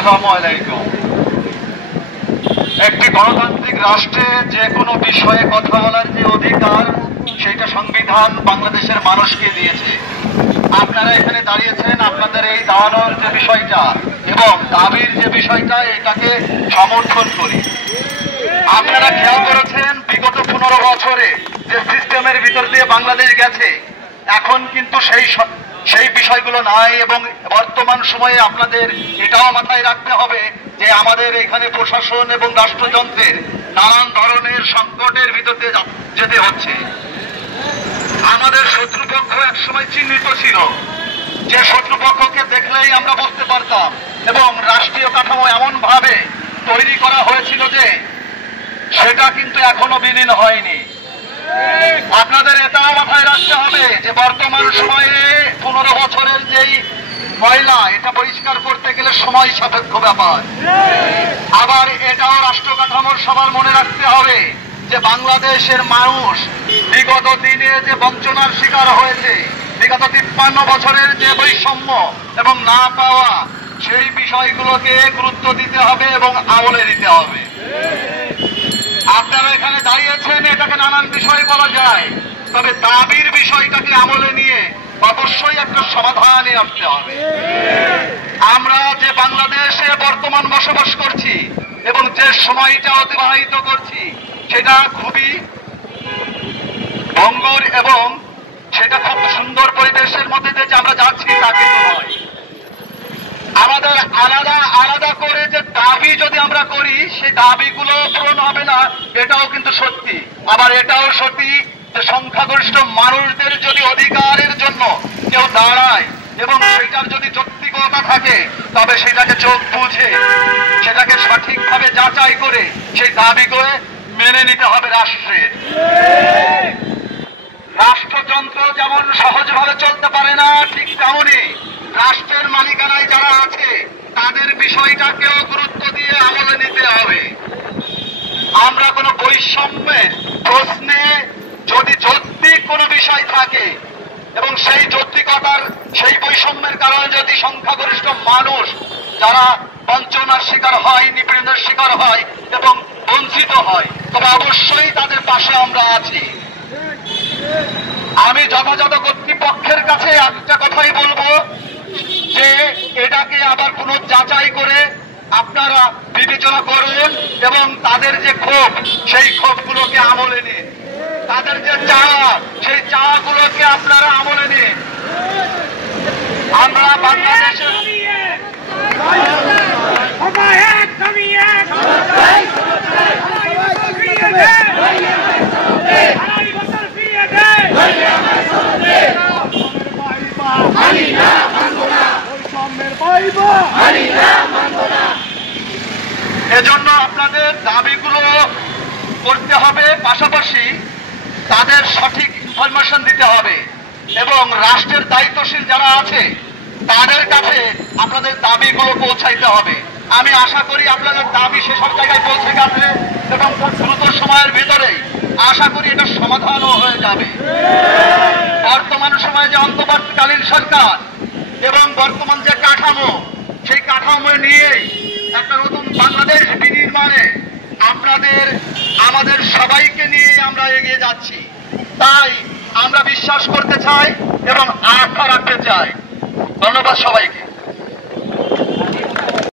আসসালামু আলাইকুম। একটি গণতান্ত্রিক রাষ্ট্রে যে কোনো বিষয়ে কথা বলার যে অধিকার, সেটা সংবিধান বাংলাদেশের মানুষকে দিয়েছে। আপনারা এখানে দাঁড়িয়েছেন, আপনাদের এই দাঁড়ানোর যে বিষয়টা এবং দাবির যে বিষয়টা, এটাকে সমর্থন করি। আপনারা খেয়াল করেছেন বিগত 15 বছরে যে সিস্টেমের ভিতর দিয়ে বাংলাদেশ গেছে, এখন কিন্তু সেই বিষয়গুলো নাই। এবং বর্তমান সময়ে আপনাদের এটাও মাথায় রাখতে হবে যে আমাদের এখানে প্রশাসন এবং রাষ্ট্রযন্ত্রের নানান ধরনের সংকটের ভিতর দিয়ে যেতে হচ্ছে। আমাদের শত্রুপক্ষ একসময় চিহ্নিত ছিল, যে শত্রুপক্ষকে দেখলেই আমরা বুঝতে পারতাম, এবং রাষ্ট্রীয় কাঠামো এমন ভাবে তৈরি করা হয়েছিল যে সেটা কিন্তু এখনো বিলীন হয়নি। আপনাদের এটাও মাথায় রাখতে হবে যে বর্তমান সময়ে 15 বছরের যেই ময়লা, এটা পরিষ্কার করতে গেলে সময় সাপেক্ষ ব্যাপার। আবার এটাও রাষ্ট্র কাঠামোর সবার মনে রাখতে হবে যে বাংলাদেশের মানুষ বিগত দিনে যে বঞ্চনার শিকার হয়েছে, বিগত 53 বছরের যে বৈষম্য এবং না পাওয়া, সেই বিষয়গুলোকে গুরুত্ব দিতে হবে এবং আমলে দিতে হবে। আপনারা এখানে দাঁড়িয়েছেন, এটাকে নানান বিষয় বলা যায়, তবে দাবির বিষয়টাকে আমলে নিয়ে অবশ্যই একটা সমাধানে আসতে হবে। আমরা যে বাংলাদেশে বর্তমান বসবাস করছি এবং যে সময়টা অতিবাহিত করছি, সেটা খুবই ভঙ্গুর এবং সেটা খুব সুন্দর পরিবেশের মধ্যে দিয়ে যে আমরা যাচ্ছি তা কিন্তু নয়। আমাদের আলাদা আলাদা করে যে দাবি যদি আমরা করি, সেই দাবিগুলো পূরণ হবে না, এটাও কিন্তু সত্যি। আবার এটাও সত্যি যে সংখ্যাগরিষ্ঠ মানুষদের যদি অধিকারের জন্য কেউ দাঁড়ায় এবং সেটার যদি যৌক্তিকতা থাকে, তবে সেটাকে চোখ বুঝে, সেটাকে সঠিকভাবে যাচাই করে সেই দাবি করে মেনে নিতে হবে রাষ্ট্রের। রাষ্ট্রযন্ত্র যেমন সহজভাবে চলতে পারে না, ঠিক তেমনই রাষ্ট্রের মালিকানায় যারা আছে তাদের বিষয়টাকেও গুরুত্ব দিয়ে আমলে নিতে হবে। আমরা কোনো বৈষম্যের প্রশ্নে যদি যৌক্তিক কোনো বিষয় থাকে এবং সেই যৌক্তিকতার, সেই বৈষম্যের কারণে যদি সংখ্যাগরিষ্ঠ মানুষ যারা বঞ্চনার শিকার হয়, নিপীড়নের শিকার হয় এবং বঞ্চিত হয়, তবে অবশ্যই তাদের পাশে আমরা আছি। আমি যথাযথ কর্তৃপক্ষের কাছে একটা কথাই বলবো যে এটাকে আবার পুনর্যাচাই করে আপনারা বিবেচনা করুন এবং তাদের যে ক্ষোভ, সেই ক্ষোভগুলোকে আমলে নিন। তাদের যে চাওয়া, সেই চাওয়াগুলোকে আপনারা আমলে নিন। আমরা বাংলাদেশের এজন্য আপনাদের দাবিগুলো করতে হবে, পাশাপাশি তাদের সঠিক ইনফরমেশন দিতে হবে এবং রাষ্ট্রের দায়িত্বশীল যারা আছে তাদের কাছে আপনাদের দাবিগুলো পৌঁছাইতে হবে। আমি আশা করি আপনাদের দাবি সেসব জায়গায় পৌঁছে গেছে এবং খুব দ্রুত সময়ের ভিতরেই আশা করি এটা সমাধানও হয়ে যাবে। বর্তমান সময়ে যে অন্তর্বর্তীকালীন সরকার এবং বর্তমান যে কাঠামো, সেই কাঠামো নিয়েই একটা নতুন বাংলাদেশ বিনির্মাণে আমাদের সবাইকে নিয়ে আমরা এগিয়ে যাচ্ছি। তাই আমরা বিশ্বাস করতে চাই এবং আস্থা রাখতে চাই। ধন্যবাদ সবাইকে।